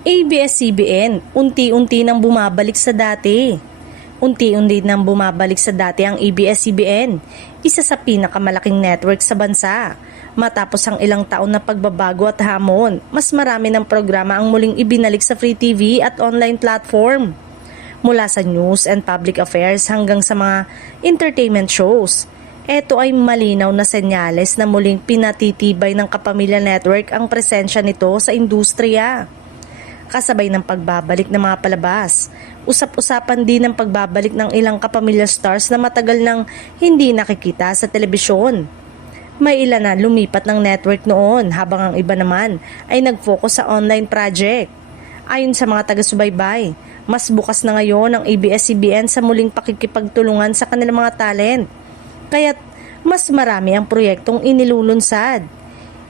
ABS-CBN, unti-unti nang bumabalik sa dati. Unti-unti nang bumabalik sa dati ang ABS-CBN, isa sa pinakamalaking network sa bansa. Matapos ang ilang taon na pagbabago at hamon, mas marami ng programa ang muling ibinalik sa free TV at online platform. Mula sa news and public affairs hanggang sa mga entertainment shows. Ito ay malinaw na senyales na muling pinatitibay ng Kapamilya Network ang presensya nito sa industriya. Kasabay ng pagbabalik ng mga palabas, usap-usapan din ang pagbabalik ng ilang Kapamilya stars na matagal nang hindi nakikita sa telebisyon. May ilan na lumipat ng network noon habang ang iba naman ay nag-focus sa online project. Ayon sa mga taga-subaybay, mas bukas na ngayon ang ABS-CBN sa muling pakikipagtulungan sa kanilang mga talent. Kaya't mas marami ang proyektong inilulunsad.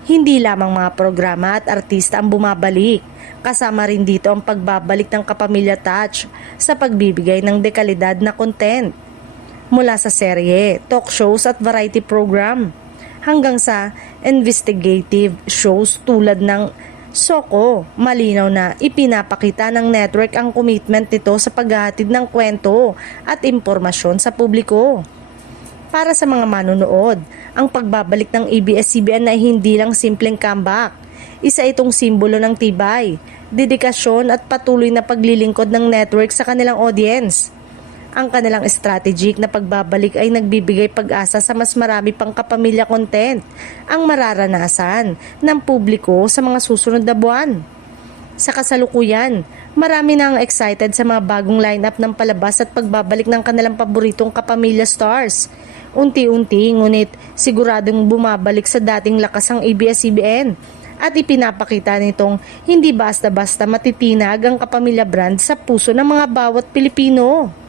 Hindi lamang mga programa at artista ang bumabalik. Kasama rin dito ang pagbabalik ng Kapamilya Touch sa pagbibigay ng dekalidad na content. Mula sa serye, talk shows at variety program, hanggang sa investigative shows tulad ng Soko, malinaw na ipinapakita ng network ang commitment nito sa paghahatid ng kwento at impormasyon sa publiko. Para sa mga manonood, ang pagbabalik ng ABS-CBN ay hindi lang simpleng comeback. Isa itong simbolo ng tibay, dedikasyon at patuloy na paglilingkod ng network sa kanilang audience. Ang kanilang strategic na pagbabalik ay nagbibigay pag-asa sa mas marami pang kapamilya content ang mararanasan ng publiko sa mga susunod na buwan. Sa kasalukuyan, marami na ang excited sa mga bagong lineup ng palabas at pagbabalik ng kanilang paboritong Kapamilya stars. Unti-unti ngunit siguradong bumabalik sa dating lakas ang ABS-CBN at ipinapakita nitong hindi basta-basta matitinag ang Kapamilya brand sa puso ng mga bawat Pilipino.